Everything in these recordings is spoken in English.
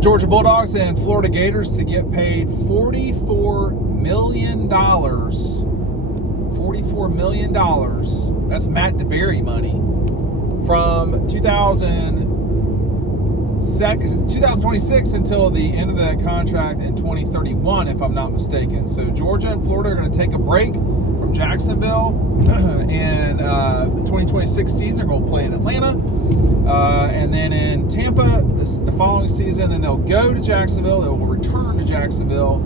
Georgia Bulldogs and Florida Gators to get paid $44 million. $44 million. That's Matt DeBerry money. From 2026 until the end of the contract in 2031, if I'm not mistaken. So Georgia and Florida are going to take a break from Jacksonville, and the 2026 season they're going to play in Atlanta, and then in Tampa the following season. Then they'll go to Jacksonville. They will return to Jacksonville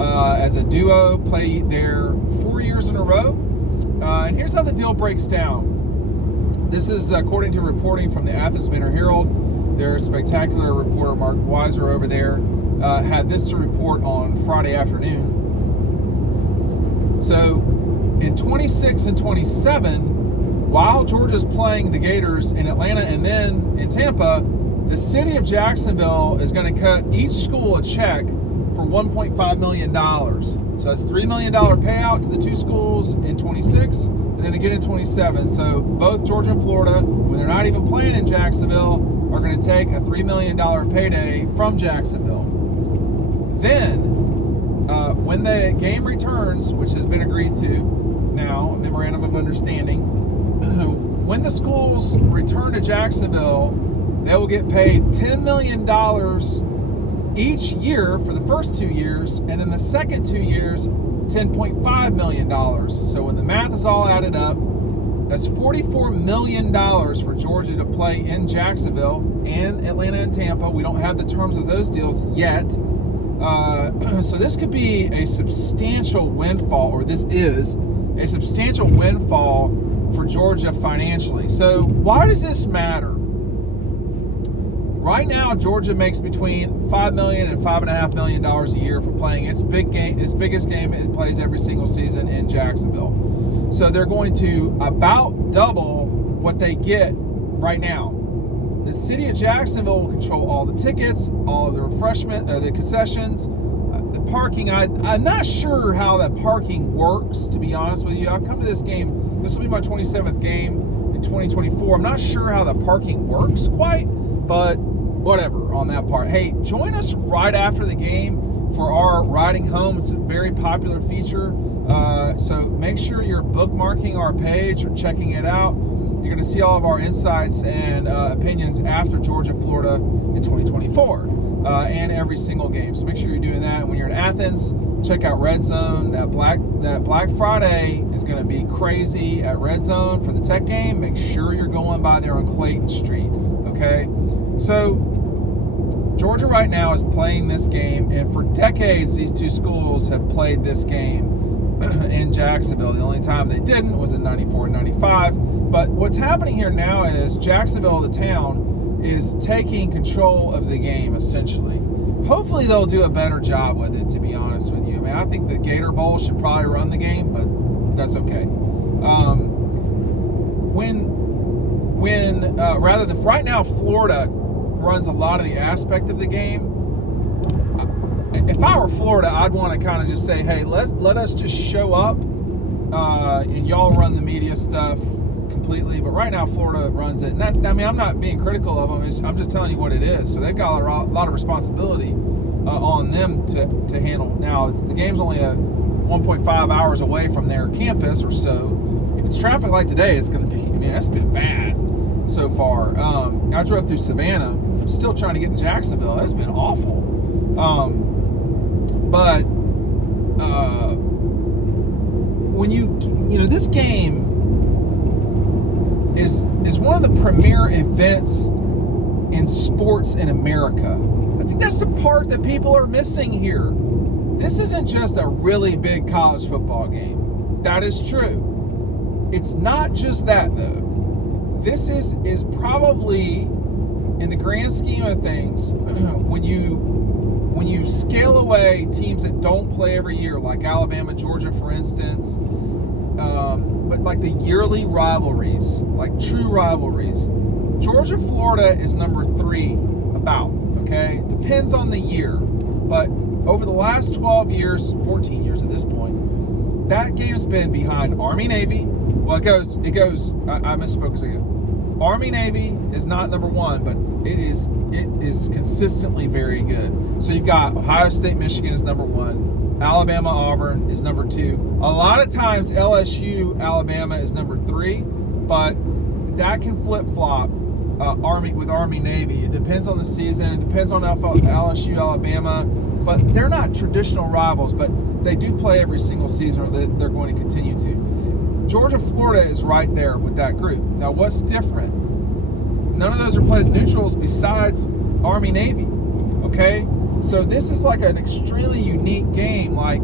as a duo, play there 4 years in a row. And here's how the deal breaks down. This is according to reporting from the Athens Banner-Herald. Their spectacular reporter Mark Weiser over there had this to report on Friday afternoon. So in 26 and 27, while Georgia's playing the Gators in Atlanta and then in Tampa, the city of Jacksonville is going to cut each school a check for $1.5 million. So that's $3 million payout to the two schools in 26 and then again in 27. So both Georgia and Florida, when they're not even playing in Jacksonville, are going to take a $3 million payday from Jacksonville. Then, when the game returns, which has been agreed to now, a memorandum of understanding, when the schools return to Jacksonville, they will get paid $10 million each year for the first 2 years, and then the second 2 years, $10.5 million. So when the math is all added up, that's $44 million for Georgia to play in Jacksonville and Atlanta and Tampa. We don't have the terms of those deals yet. So this could be a substantial windfall, or this is a substantial windfall for Georgia financially. So why does this matter? Right now, Georgia makes between $5 million and $5.5 million a year for playing its biggest game it plays every single season in Jacksonville. So they're going to about double what they get right now. The city of Jacksonville will control all the tickets, all of the refreshment, the concessions, the parking. I'm not sure how that parking works, to be honest with you. I've come to this game. This will be my 27th game in 2024. I'm not sure how the parking works quite, but whatever on that part. Hey, join us right after the game for our riding home. It's a very popular feature. So make sure you're bookmarking our page or checking it out. You're going to see all of our insights and opinions after Georgia, Florida in 2024 and every single game. So make sure you're doing that. When you're in Athens, check out Red Zone. That Black Friday is going to be crazy at Red Zone for the Tech game. Make sure you're going by there on Clayton Street. Okay? So Georgia right now is playing this game, and for decades these two schools have played this game in Jacksonville. The only time they didn't was in 94 and 95. But what's happening here now is Jacksonville, the town, is taking control of the game, essentially. Hopefully they'll do a better job with it, to be honest with you. I mean, I think the Gator Bowl should probably run the game, but that's okay. Rather than, right now, Florida runs a lot of the aspect of the game. If I were Florida, I'd want to kind of just say, hey, let us just show up, and y'all run the media stuff completely. But right now, Florida runs it. And I'm not being critical of them. I'm just telling you what it is. So they've got a lot of responsibility on them to handle. Now, the game's only 1.5 hours away from their campus or so. If it's traffic like today, it's going to be, that's been bad so far. I drove through Savannah. I'm still trying to get to Jacksonville. It's been awful. But when this game is one of the premier events in sports in America. I think that's the part that people are missing here. This isn't just a really big college football game. That is true. It's not just that, though. This is probably, in the grand scheme of things, when you scale away teams that don't play every year, like Alabama, Georgia, for instance, but like the yearly rivalries, like true rivalries, Georgia, Florida is number 3 okay? Depends on the year, but over the last 12 years, 14 years at this point, that game's been behind Army, Navy. Well, it goes, I misspoke a second. Army, Navy is not number 1, but it is consistently very good. So you've got Ohio State, Michigan is number 1. Alabama, Auburn is number 2. A lot of times LSU, Alabama is number 3, but that can flip-flop Army, Navy. It depends on the season. It depends on LSU, Alabama. But they're not traditional rivals, but they do play every single season, or they're going to continue to. Georgia, Florida is right there with that group. Now, what's different? None of those are played at neutrals besides Army, Navy. Okay? So this is like an extremely unique game. Like,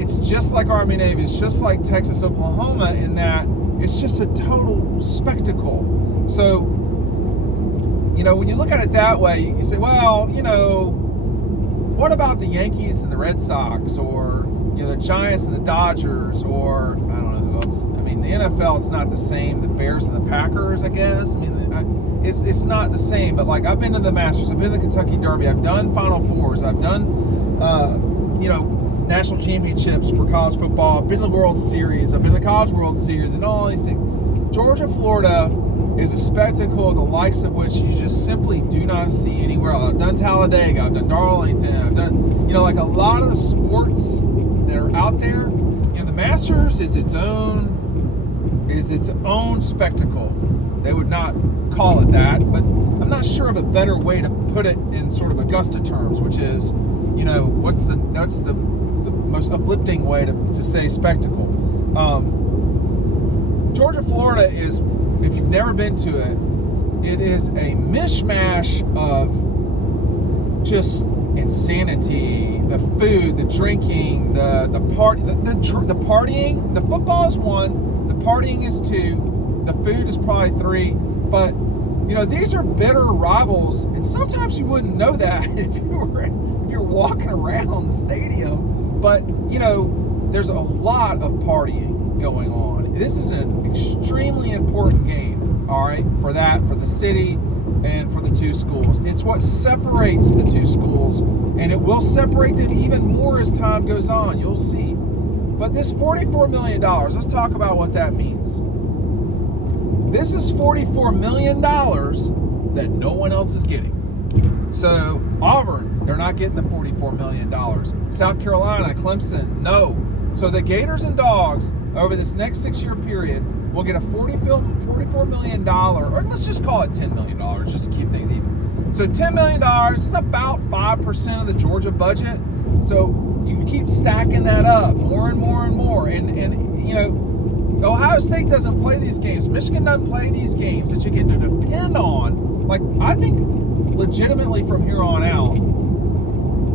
it's just like Army, Navy. It's just like Texas, Oklahoma in that it's just a total spectacle. So, when you look at it that way, you say, well, what about the Yankees and the Red Sox, or the Giants and the Dodgers, or I don't know who else? I mean, the NFL, it's not the same. The Bears and the Packers, I guess. I mean, it's not the same. But like, I've been to the Masters, I've been to the Kentucky Derby, I've done Final Fours, I've done national championships for college football, I've been to the World Series, I've been to the College World Series, and all these things. Georgia, Florida is a spectacle the likes of which you just simply do not see anywhere else. I've done Talladega, I've done Darlington, I've done, like a lot of the sports that are out there. The Masters is its own spectacle. They would not call it that, but I'm not sure of a better way to put it in sort of Augusta terms, which is, what's the most uplifting way to say spectacle. Georgia, Florida is, if you've never been to it, it is a mishmash of just insanity. The food, the drinking, the partying. The football is 1, the partying is 2, the food is probably 3. But these are bitter rivals, and sometimes you wouldn't know that if you're walking around the stadium. But there's a lot of partying going on. This is an extremely important game, all right, for the city and for the two schools. It's what separates the two schools, and it will separate them even more as time goes on. You'll see. But this $44 million, let's talk about what that means. This is $44 million that no one else is getting. So Auburn, they're not getting the $44 million. South Carolina, Clemson, no. So the Gators and Dawgs, over this next 6-year period, will get a $44 million, or let's just call it $10 million, just to keep things even. So $10 million is about 5% of the Georgia budget. So you keep stacking that up more and more and more. And Ohio State doesn't play these games. Michigan doesn't play these games that you can depend on. Like, I think legitimately from here on out,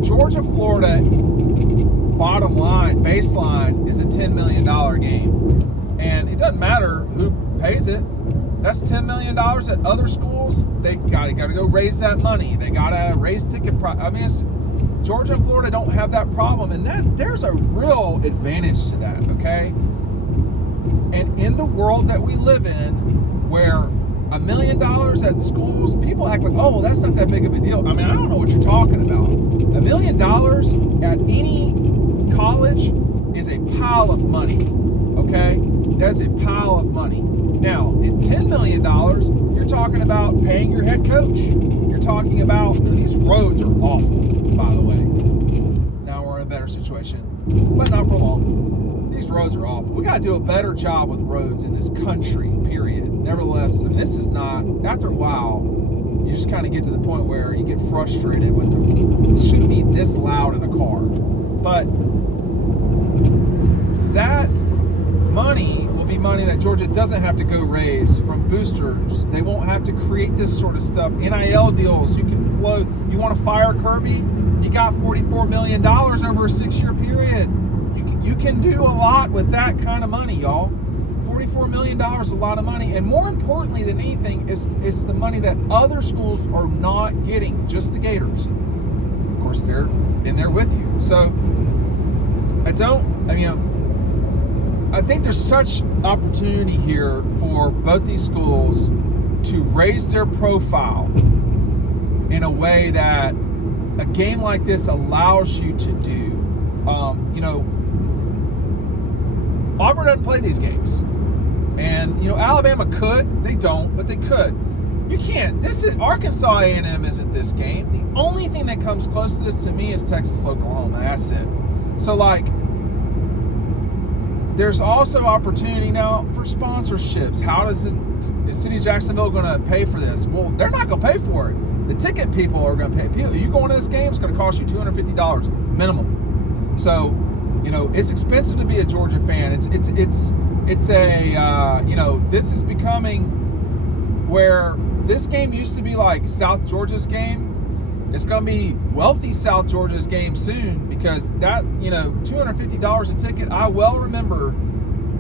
Georgia, Florida, bottom line, baseline, is a $10 million game. And it doesn't matter who pays it. That's $10 million at other schools. They got to go raise that money. They got to raise ticket price. I mean, Georgia and Florida don't have that problem. And there's a real advantage to that, okay? And in the world that we live in, where $1 million at schools, people act like, oh, that's not that big of a deal. I mean, I don't know what you're talking about. $1 million at any college is a pile of money, okay? That's a pile of money. Now, at $10 million, you're talking about paying your head coach. You're talking about, these roads are awful, by the way. Now we're in a better situation, but not for long. These roads are awful. We got to do a better job with roads in this country, period. Nevertheless, I mean, this is not, after a while, you just kind of get to the point where you get frustrated with it shouldn't be this loud in a car. But that money will be money that Georgia doesn't have to go raise from boosters. They won't have to create this sort of stuff. NIL deals, you can float. You want to fire Kirby? You got $44 million over a 6-year period. You can do a lot with that kind of money, y'all. $44 million is a lot of money. And more importantly than anything, it's the money that other schools are not getting, just the Gators. Of course, they're in there with you. So, I think there's such opportunity here for both these schools to raise their profile in a way that a game like this allows you to do. Auburn doesn't play these games. And, Alabama could. They don't, but they could. You can't. This is Arkansas A&M isn't this game. The only thing that comes close to this to me is Texas Oklahoma. That's it. So like, there's also opportunity now for sponsorships. How does the city of Jacksonville going to pay for this? Well, they're not going to pay for it. The ticket people are going to pay. People, you going to this game, it's going to cost you $250 minimum. So, you know, it's expensive to be a Georgia fan. It's a you know, this is becoming where this game used to be like South Georgia's game. It's going to be wealthy South Georgia's game soon, because that, you know, $250 a ticket. I well remember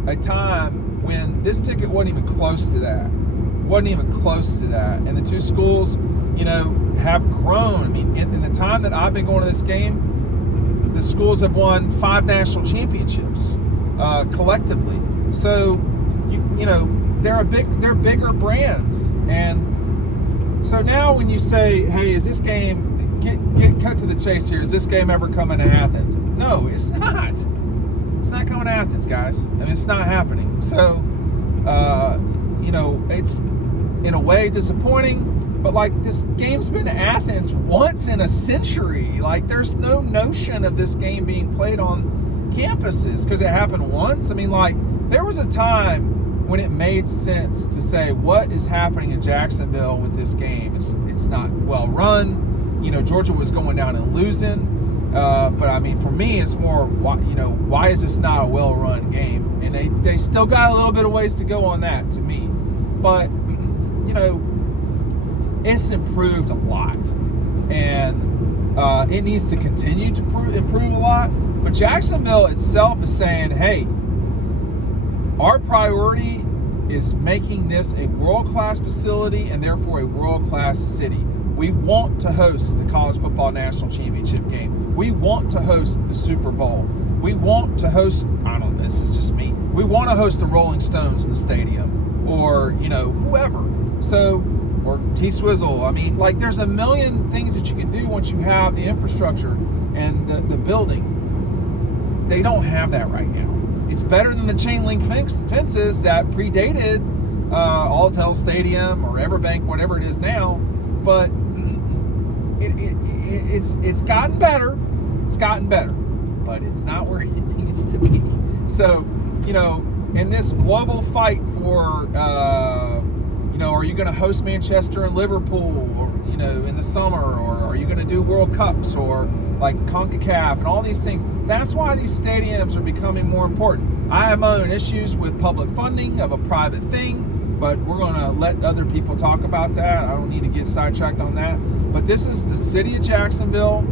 a time when this ticket wasn't even close to that. Wasn't even close to that. And the two schools, you know, have grown. I mean, in the time that I've been going to this game, the schools have won 5 national championships collectively. So, you know, they're bigger brands. And so now when you say, hey, is this game, get cut to the chase here, is this game ever coming to Athens? No, it's not. It's not coming to Athens, guys. I mean, it's not happening. So, you know, it's in a way disappointing, but like, this game's been to Athens once in a century. Like, there's no notion of this game being played on campuses because it happened once. I mean, like, there was a time when it made sense to say, what is happening in Jacksonville with this game? It's not well run. You know, Georgia was going down and losing. But I mean, for me, it's more, you know, why is this not a well run game? And they still got a little bit of ways to go on that, to me. But, you know, it's improved a lot. And it needs to continue to improve a lot. But Jacksonville itself is saying, hey, our priority is making this a world-class facility and therefore a world-class city. We want to host the College Football National Championship game. We want to host the Super Bowl. We want to host, I don't know, this is just me. We want to host the Rolling Stones in the stadium, or, you know, whoever. So, or T-Swizzle. I mean, like, there's a million things that you can do once you have the infrastructure and the building. They don't have that right now. It's better than the chain link fences that predated Alltel Stadium or Everbank, whatever it is now. But it's gotten better. It's gotten better, but it's not where it needs to be. So, you know, in this global fight for, you know, are you going to host Manchester and Liverpool, or, you know, in the summer, or are you going to do World Cups, or like CONCACAF and all these things? That's why these stadiums are becoming more important. I have my own issues with public funding of a private thing, but we're going to let other people talk about that. I don't need to get sidetracked on that. But this is the city of Jacksonville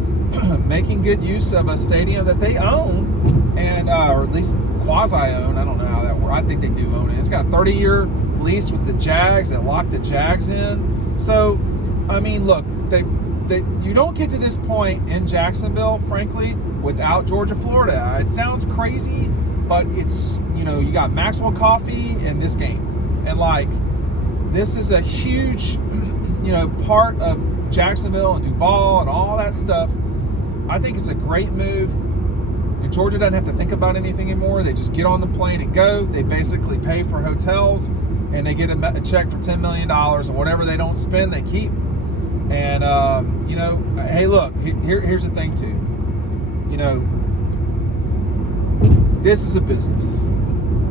making good use of a stadium that they own, and or at least quasi-own. I don't know how that works. I think they do own it. It's got a 30-year lease with the Jags that locked the Jags in. So, I mean, look, you don't get to this point in Jacksonville, frankly, without Georgia, Florida. It sounds crazy, but it's, you know, you got Maxwell Coffee and this game. And like, this is a huge, you know, part of Jacksonville and Duval and all that stuff. I think it's a great move. And Georgia doesn't have to think about anything anymore. They just get on the plane and go. They basically pay for hotels, and they get a check for $10 million, and whatever they don't spend, they keep. And, you know, hey, look, here's the thing, too. You know, this is a business.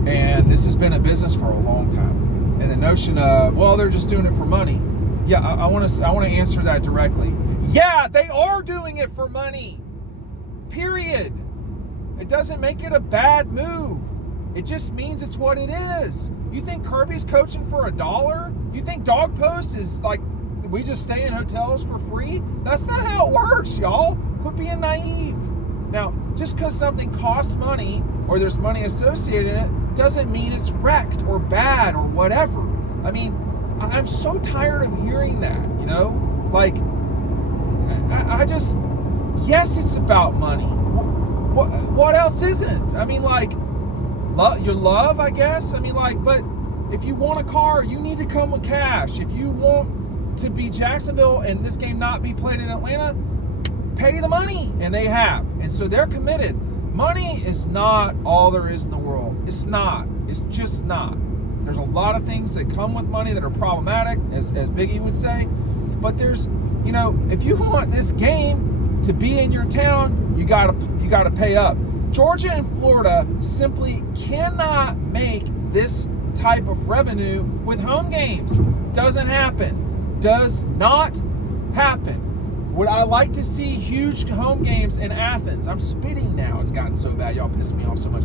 And this has been a business for a long time. And the notion of, well, they're just doing it for money. Yeah, I want to answer that directly. Yeah, they are doing it for money. Period. It doesn't make it a bad move. It just means it's what it is. You think Kirby's coaching for $1? You think Dog Post is like, we just stay in hotels for free? That's not how it works, y'all. Quit being naive. Now, just because something costs money or there's money associated in it doesn't mean it's wrecked or bad or whatever. I mean, I'm so tired of hearing that, you know? Like, I just, yes, it's about money. What else isn't? I mean, like, your love, I guess. I mean, like, but if you want a car, you need to come with cash. If you want to be Jacksonville and this game not be played in Atlanta, pay the money. And they have. And so they're committed. Money is not all there is in the world. It's not. It's just not. There's a lot of things that come with money that are problematic, as Biggie would say. But there's, if you want this game to be in your town, you gotta pay up. Georgia and Florida simply cannot make this type of revenue with home games. Doesn't happen. Does not happen. Would I like to see huge home games in Athens? I'm spitting now. It's gotten so bad. Y'all piss me off so much.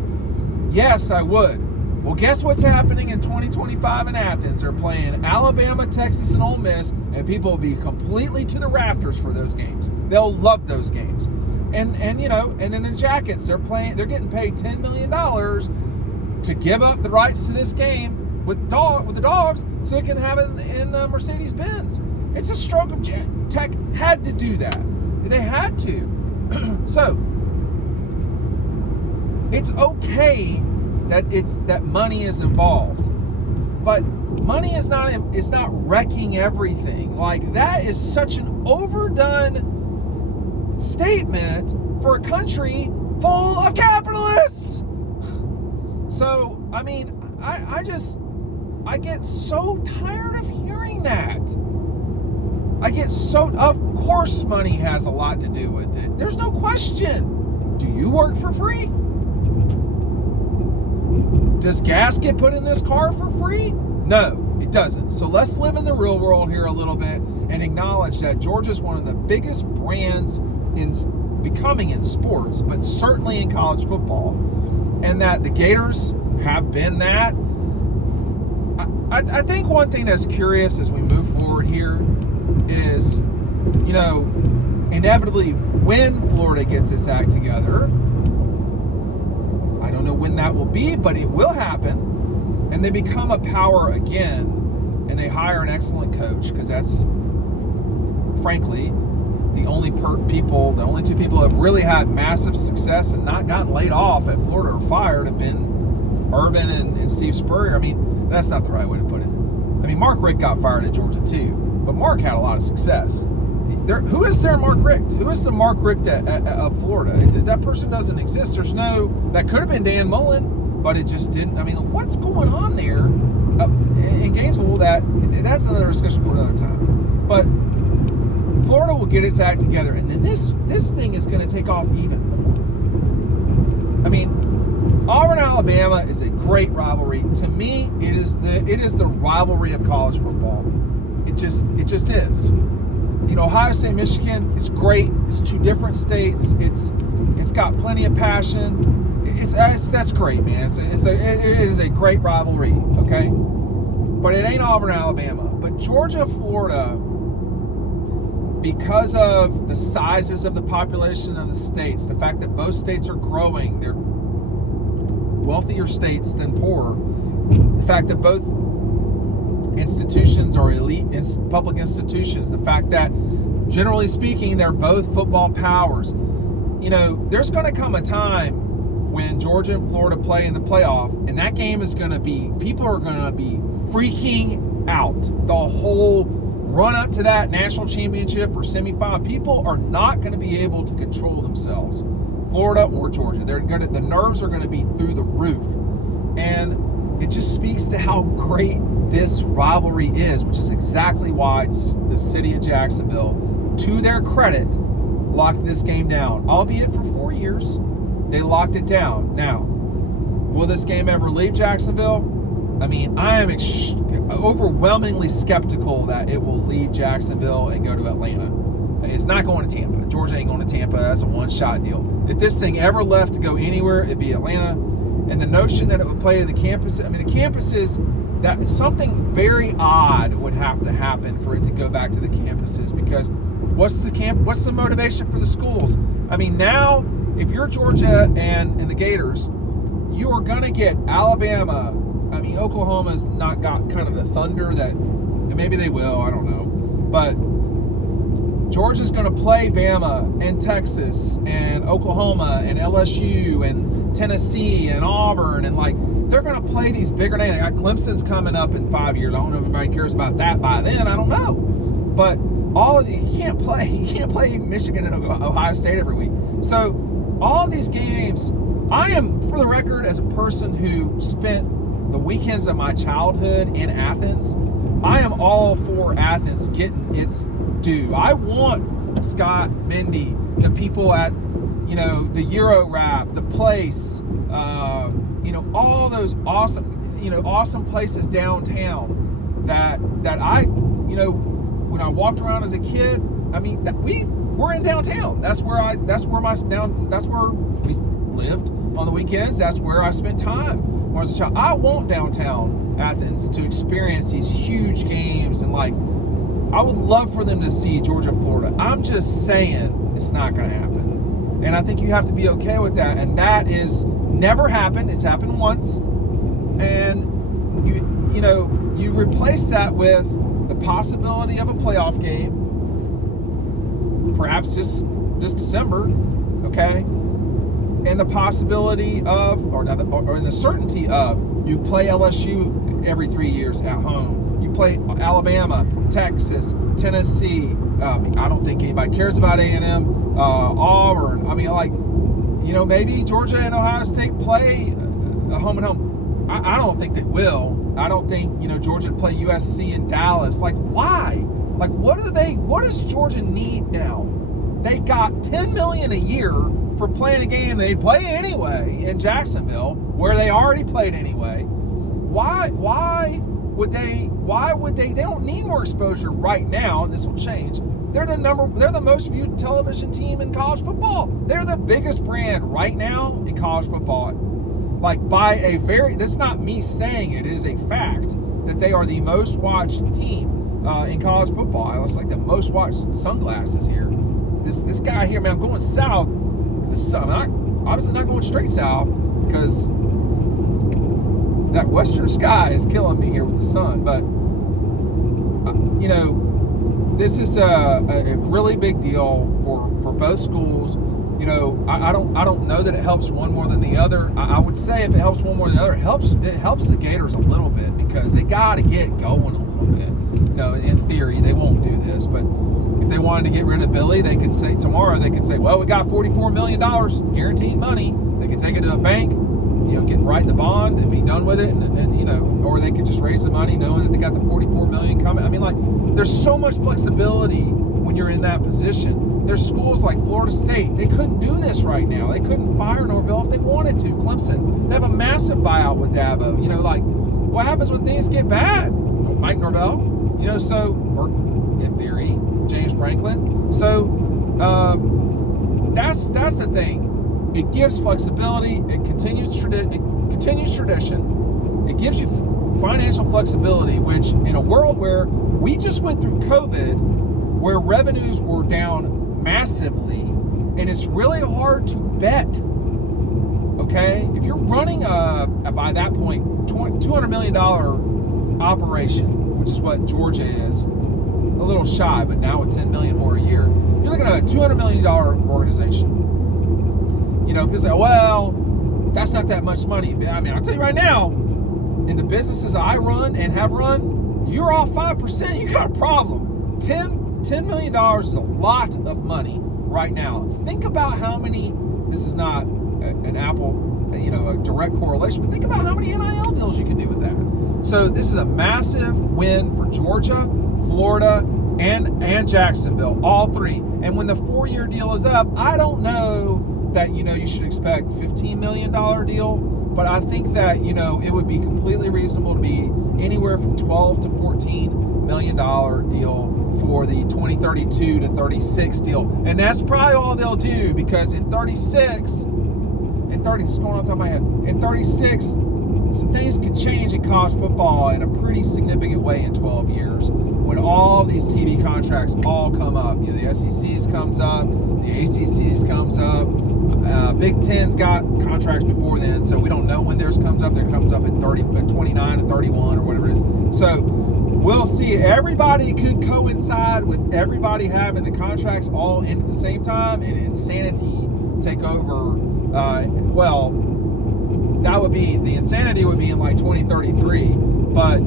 Yes, I would. Well, guess what's happening in 2025 in Athens? They're playing Alabama, Texas, and Ole Miss, and people will be completely to the rafters for those games. They'll love those games. And then the Jackets, they're getting paid $10 million to give up the rights to this game with the Dawgs so they can have it in Mercedes-Benz. It's a stroke of tech. Had to do that. They had to. So it's okay that money is involved, but money is not wrecking everything. Like, that is such an overdone statement for a country full of capitalists. So I get so tired of hearing that. Of course money has a lot to do with it. There's no question. Do you work for free? Does gas get put in this car for free? No, it doesn't. So let's live in the real world here a little bit and acknowledge that Georgia's one of the biggest brands becoming in sports, but certainly in college football. And that the Gators have been that. I think one thing that's curious as we move forward here is, inevitably when Florida gets its act together, I don't know when that will be, but it will happen, and they become a power again, and they hire an excellent coach, because that's, frankly, the only two people who have really had massive success and not gotten laid off at Florida or fired have been Urban and Steve Spurrier. I mean, that's not the right way to put it. I mean, Mark Richt got fired at Georgia too, but Mark had a lot of success. Who is there, Mark Richt? Who is the Mark Richt of Florida? That person doesn't exist. That could have been Dan Mullen, but it just didn't. I mean, what's going on there in Gainesville? That's another discussion for another time. But Florida will get its act together, and then this thing is going to take off even more. I mean, Auburn, Alabama is a great rivalry. To me, it is the rivalry of college football. It just is. Ohio State, Michigan is great. It's two different states. It's got plenty of passion. That's great, man. It is a great rivalry. Okay, but it ain't Auburn, Alabama. But Georgia, Florida, because of the sizes of the population of the states, the fact that both states are growing, they're wealthier states than poorer, the fact that both institutions are elite public institutions, the fact that, generally speaking, they're both football powers. There's going to come a time when Georgia and Florida play in the playoff, and that game is going to be, people are going to be freaking out. The whole run up to that national championship or semifinal, people are not going to be able to control themselves, Florida or Georgia. The nerves are going to be through the roof. And it just speaks to how great this rivalry is, which is exactly why the city of Jacksonville, to their credit, locked this game down. Albeit for 4 years, they locked it down. Now, will this game ever leave Jacksonville? I mean, I am overwhelmingly skeptical that it will leave Jacksonville and go to Atlanta. It's not going to Tampa. Georgia ain't going to Tampa. That's a one-shot deal. If this thing ever left to go anywhere, it'd be Atlanta. And the notion that it would play in the campus, the campuses, that something very odd would have to happen for it to go back to the campuses, because what's the motivation for the schools? I mean, now, if you're Georgia and the Gators, you are going to get Alabama. I mean, Oklahoma's not got kind of the thunder that, maybe they will, I don't know. But Georgia's going to play Bama and Texas and Oklahoma and LSU and Tennessee and Auburn, and they're going to play these bigger names. They got Clemson's coming up in 5 years. I don't know if anybody cares about that by then. I don't know. But you can't play Michigan and Ohio State every week. So all of these games, I am, for the record, as a person who spent the weekends of my childhood in Athens, I am all for Athens getting its due. I want Scott, Mindy, the people at, the Euro Rap, the Place, all those awesome places downtown that I, when I walked around as a kid, we're in downtown. That's where we lived on the weekends. That's where I spent time when I was a child. I want downtown Athens to experience these huge games, and I would love for them to see Georgia, Florida. I'm just saying it's not going to happen, and I think you have to be okay with that. And that is never happened. It's happened once, and you replace that with the possibility of a playoff game, perhaps this December, okay, and the possibility of, or the certainty of, you play LSU every 3 years at home. You play Alabama, Texas, Tennessee. I don't think anybody cares about A&M, Auburn. Maybe Georgia and Ohio State play home and home. I don't think they will. I don't think, Georgia play USC in Dallas. Why? What does Georgia need now? They got $10 million a year for playing a game they'd play anyway in Jacksonville, where they already played anyway. Why would they, they don't need more exposure right now, and this will change. They're the most viewed television team in college football. They're the biggest brand right now in college football. That's not me saying it is a fact that they are the most watched team in college football. I was the most watched sunglasses here. This guy here, man, I'm going south. I'm obviously not going straight south because that western sky is killing me here with the sun. But this is a really big deal for both schools. I don't know that it helps one more than the other. I would say if it helps one more than the other, it helps the Gators a little bit, because they got to get going a little bit. In theory, they won't do this, but if they wanted to get rid of Billy, they could say tomorrow, well, we got $44 million guaranteed money. They could take it to a bank, get right the bond and be done with it, and or they could just raise the money knowing that they got the $44 million coming. There's so much flexibility when you're in that position. There's schools like Florida State. They couldn't do this right now. They couldn't fire Norvell if they wanted to. Clemson, they have a massive buyout with Dabo. What happens when things get bad? Mike Norvell, or in theory, James Franklin. So that's the thing. It gives flexibility. It continues tradition. It gives you financial flexibility, which in a world where we just went through COVID, where revenues were down massively, and it's really hard to bet. Okay, if you're running by that point $200 million operation, which is what Georgia is, a little shy, but now with $10 million more a year, you're looking at a $200 million organization. People say, well, that's not that much money. I'll tell you right now, in the businesses I run and have run, you're off 5%, you got a problem. $10 million is a lot of money right now. Think about how many, this is not an a direct correlation, but think about how many NIL deals you can do with that. So this is a massive win for Georgia, Florida, and Jacksonville, all three. And when the 4-year deal is up, I don't know that, you should expect $15 million deal, but I think that, it would be completely reasonable to be anywhere from $12 to $14 million deal for the 2032 to 36 deal. And that's probably all they'll do, because in 36, it's going on top of my head, in 36, some things could change in college football in a pretty significant way in 12 years when all these TV contracts all come up. The SEC's comes up, the ACC's comes up, Big Ten's got contracts before then, so we don't know when theirs comes up. There comes up at 29 and 31 or whatever it is. So we'll see. Everybody could coincide with everybody having the contracts all in at the same time, and insanity take over. The insanity would be in 2033, but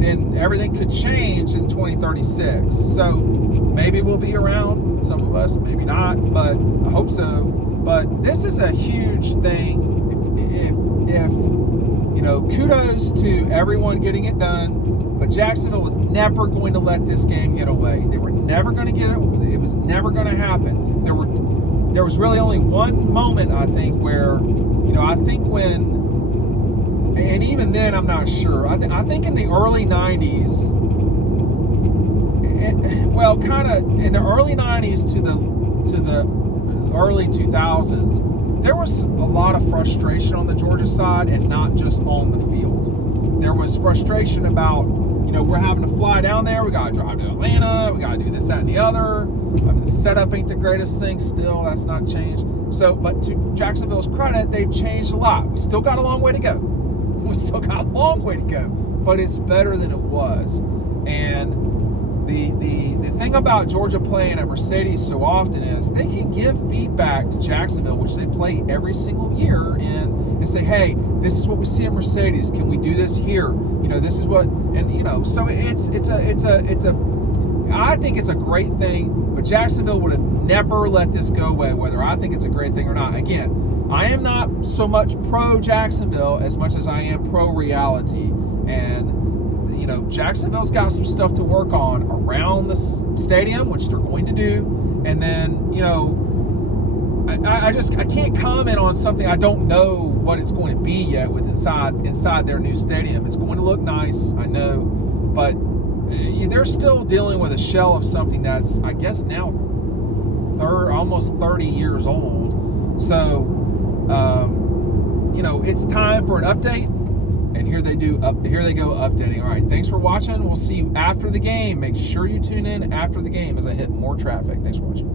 then everything could change in 2036. So maybe we'll be around, some of us, maybe not, but I hope so. But this is a huge thing. If kudos to everyone getting it done, but Jacksonville was never going to let this game get away. They were never going to get it. It was never going to happen. There was really only one moment, I think, where, I think when, and even then I'm not sure. I think in the early 90s, kind of in the early 90s to the early 2000s, there was a lot of frustration on the Georgia side, and not just on the field. There was frustration about, we're having to fly down there. We got to drive to Atlanta. We got to do this, that, and the other. The setup ain't the greatest thing still. That's not changed. So, but to Jacksonville's credit, they've changed a lot. We still got a long way to go. But it's better than it was. And the thing about Georgia playing at Mercedes so often is they can give feedback to Jacksonville, which they play every single year, and say, hey, this is what we see at Mercedes. Can we do this here? This is what, and so I think it's a great thing, but Jacksonville would have never let this go away, whether I think it's a great thing or not. Again, I am not so much pro Jacksonville as much as I am pro reality, and Jacksonville's got some stuff to work on around the stadium, which they're going to do. And then, I can't comment on something I don't know what it's going to be yet with inside their new stadium. It's going to look nice, I know, but they're still dealing with a shell of something that's, I guess, now almost 30 years old. So, it's time for an update. And here they go updating. All right, thanks for watching. We'll see you after the game. Make sure you tune in after the game as I hit more traffic. Thanks for watching.